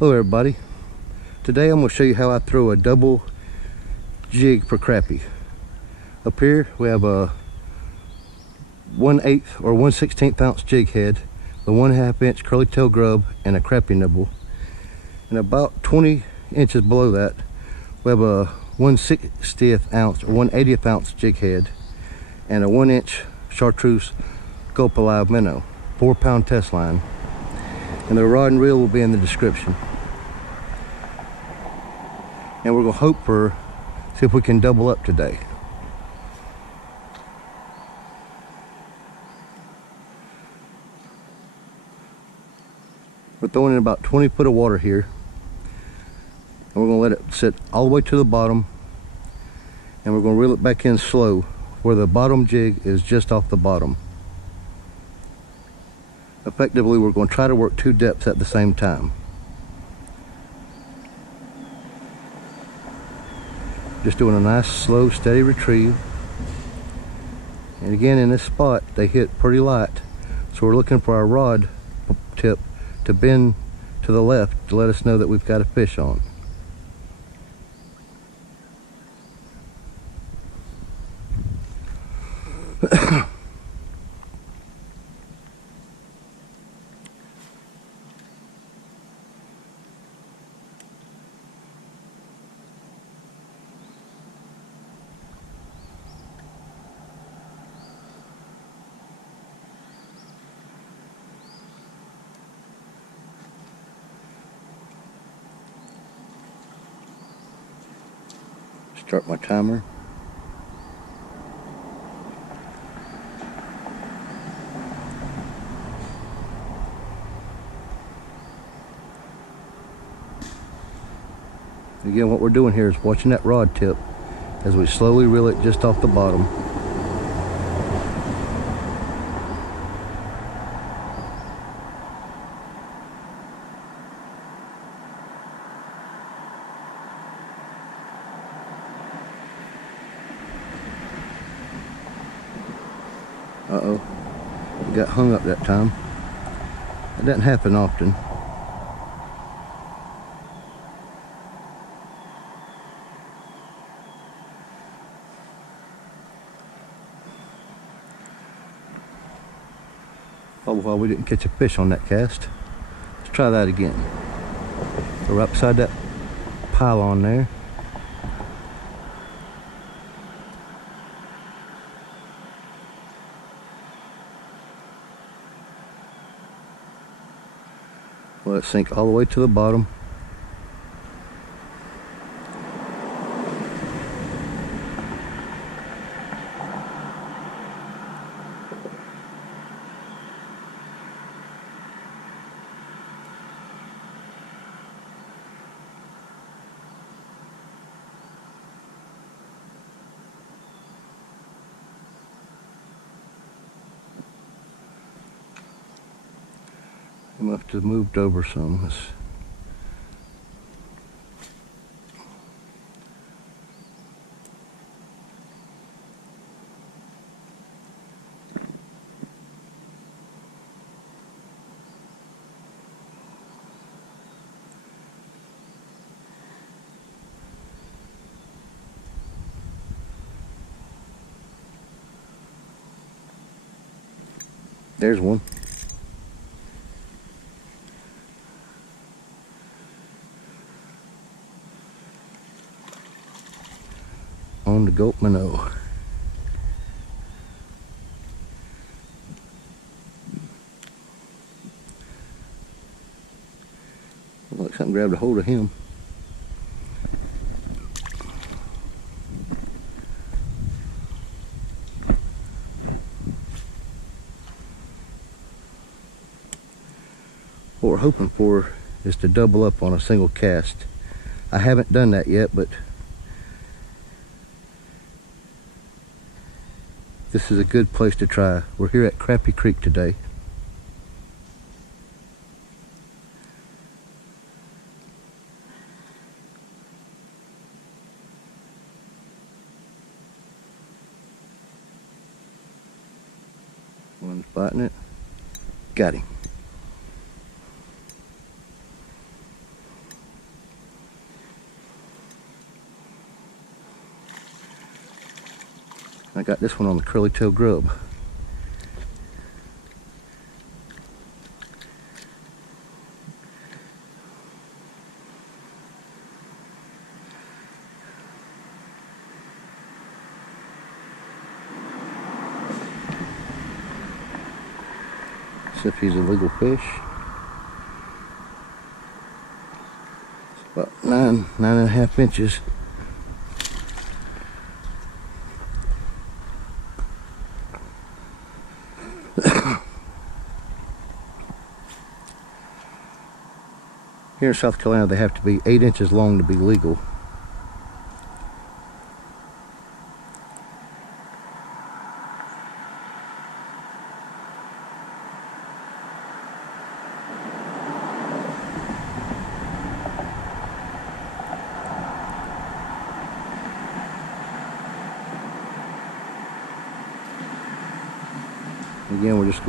Hello everybody. Today I'm going to show you how I throw a double jig for crappie. Up here we have a 1/8 or 1/16 ounce jig head, the 1/2 inch curly tail grub, and a crappie nibble. And about 20 inches below that we have a 1/60 ounce or 1/80 ounce jig head and a 1 inch chartreuse Gulp Alive minnow, 4-pound test line. And the rod and reel will be in the description. And we're going to hope for, see if we can double up today. We're throwing in about 20 foot of water here. And we're going to let it sit all the way to the bottom. And we're going to reel it back in slow where the bottom jig is just off the bottom. Effectively, we're going to try to work two depths at the same time. Just doing a nice, slow, steady retrieve. And again, in this spot, they hit pretty light. So we're looking for our rod tip to bend to the left to let us know that we've got a fish on. Start my timer. Again, what we're doing here is watching that rod tip as we slowly reel it just off the bottom. Uh-oh, it got hung up that time. It doesn't happen often. Oh, well, we didn't catch a fish on that cast. Let's try that again. So we're upside that pylon there. Let it sink all the way to the bottom. I must have moved over some. There's one. On the Gulp minnow. Looks like something grabbed a hold of him. What we're hoping for is to double up on a single cast. I haven't done that yet, but this is a good place to try. We're here at Crappie Creek today. One's biting it. Got him. I got this one on the curly tail grub. See if he's a legal fish. It's about 9.5 inches. Here in South Carolina, they have to be 8 inches long to be legal. Again, we're just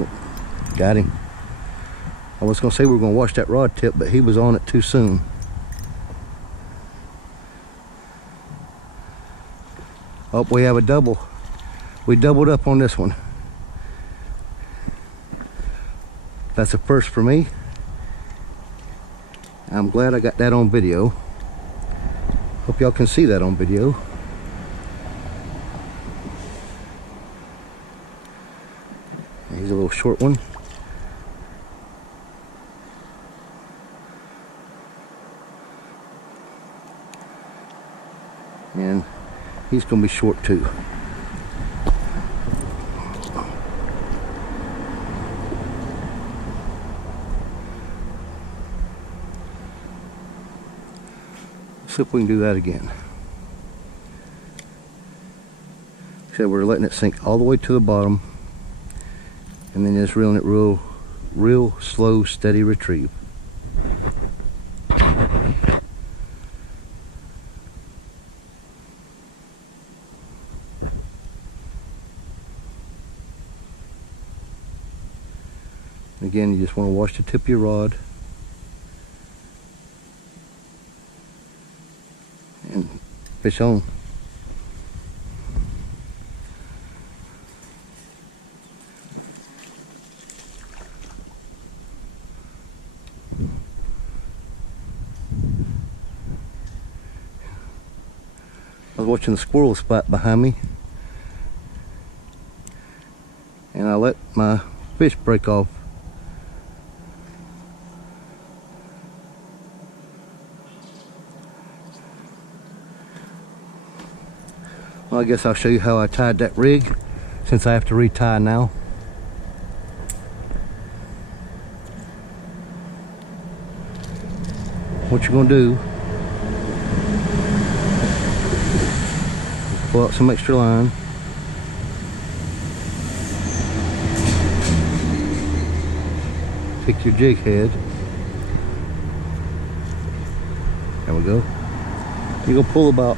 got him. I was going to say we were going to watch that rod tip, but he was on it too soon. Oh, we have a double. We doubled up on this one. That's a first for me. I'm glad I got that on video. Hope y'all can see that on video. He's a little short one. And he's going to be short too. Let's see if we can do that again. So we're letting it sink all the way to the bottom, and then just reeling it real slow, steady retrieve. Again, you just want to watch the tip of your rod and fish on. I was watching the squirrel spot behind me, and I let my fish break off. Well, I guess I'll show you how I tied that rig, since I have to retie now. What you're gonna do, pull out some extra line, take your jig head, there we go. You're gonna pull about,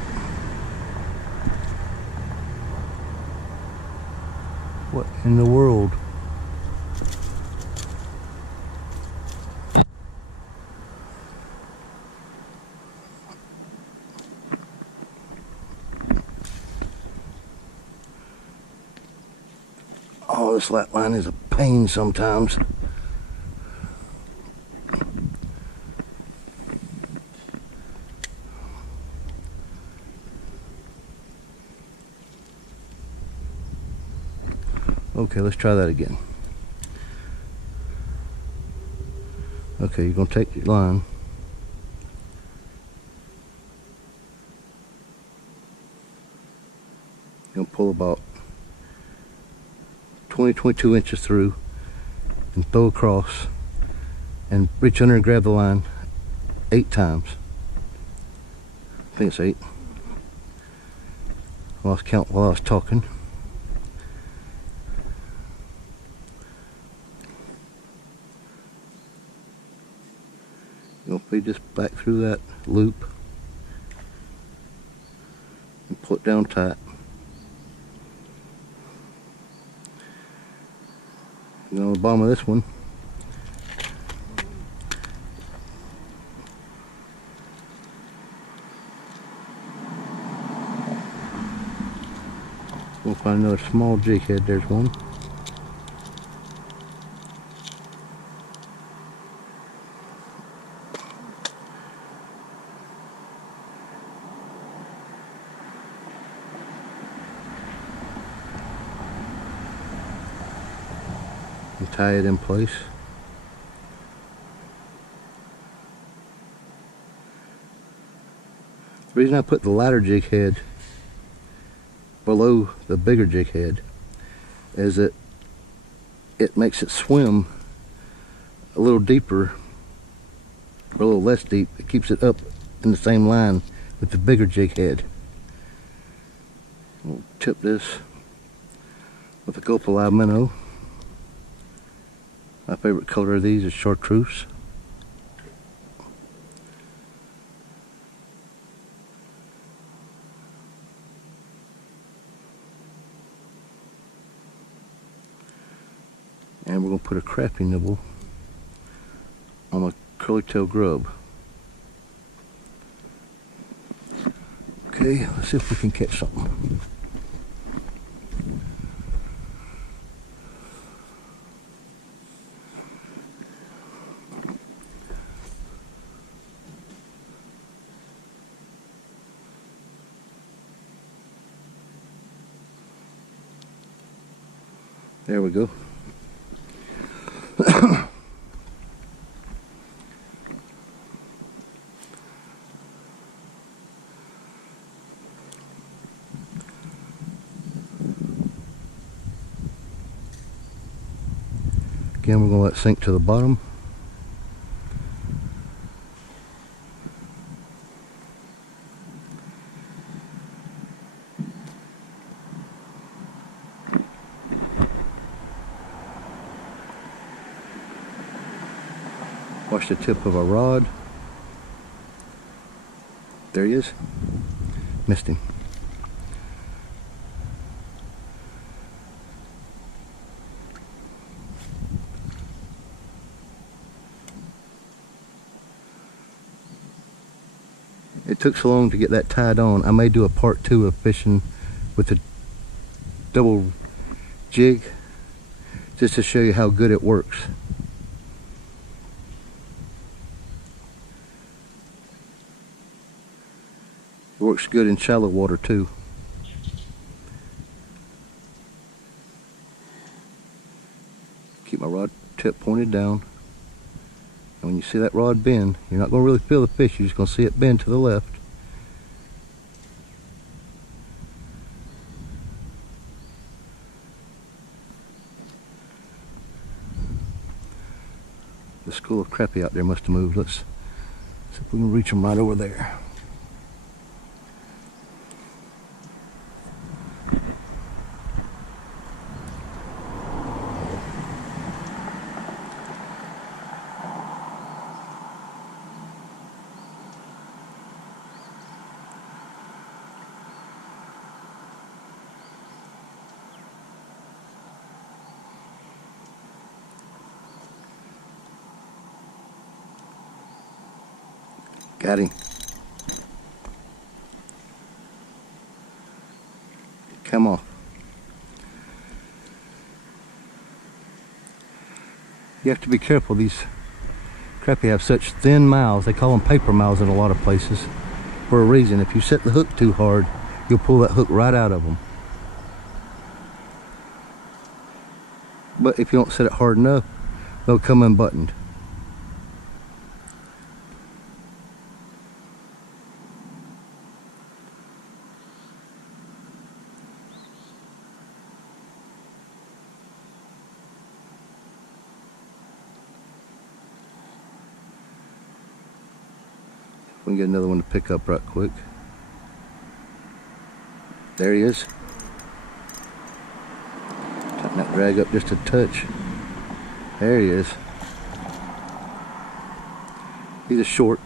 what in the world? Oh, this lap line is a pain sometimes. Okay, let's try that again. Okay, you're going to take your line, you're going to pull about 22 inches through and throw across and reach under and grab the line 8 times. I think it's 8. I lost count while I was talking. You'll feed this back through that loop and pull it down tight. And on the bottom of this one, we'll Find another small jig head. There's one. And tie it in place. The reason I put the lighter jig head below the bigger jig head is that it makes it swim a little deeper or a little less deep. It keeps it up in the same line with the bigger jig head. We'll tip this with a Gulp Alive minnow. My favorite color of these is chartreuse. And we're going to put a crappie nibble on a curly-tailed grub. Okay, let's see if we can catch something. There we go. Again, we're going to let it sink to the bottom. Watch the tip of our rod. There he is. Missed him. It took so long to get that tied on. I may do a part 2 of fishing with the double jig just to show you how good it works. It works good in shallow water too. Keep my rod tip pointed down. And when you see that rod bend, you're not going to really feel the fish, you're just going to see it bend to the left. The school of crappie out there must have moved. Let's see if we can reach them right over there. Got him. Come on. You have to be careful. These crappie have such thin mouths. They call them paper mouths in a lot of places for a reason. If you set the hook too hard, you'll pull that hook right out of them. But if you don't set it hard enough, they'll come unbuttoned. We can get another one to pick up right quick. There he is. Tighten that drag up just a touch. There he is. He's a short.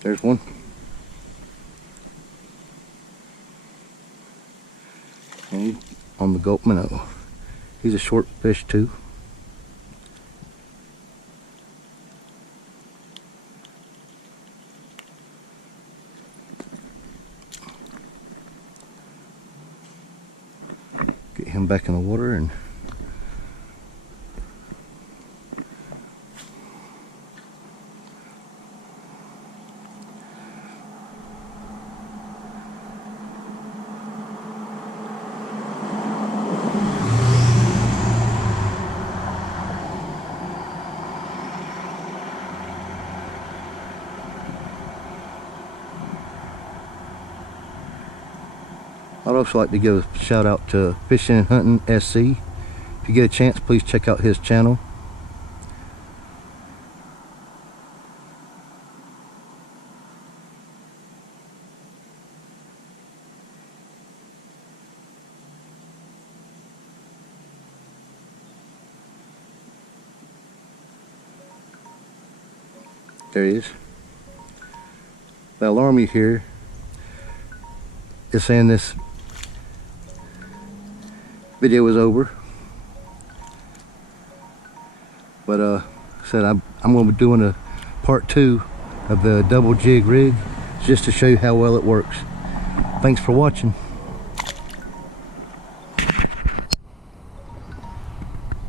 There's one. And he's on the Gulp minnow. He's a short fish too. Get him back in the water and I'd also like to give a shout out to Fishing and Hunting SC. If you get a chance, please check out his channel. There he is. The alarm you hear is saying this video is over, but said I'm going to be doing a part 2 of the double jig rig just to show you how well it works. Thanks for watching.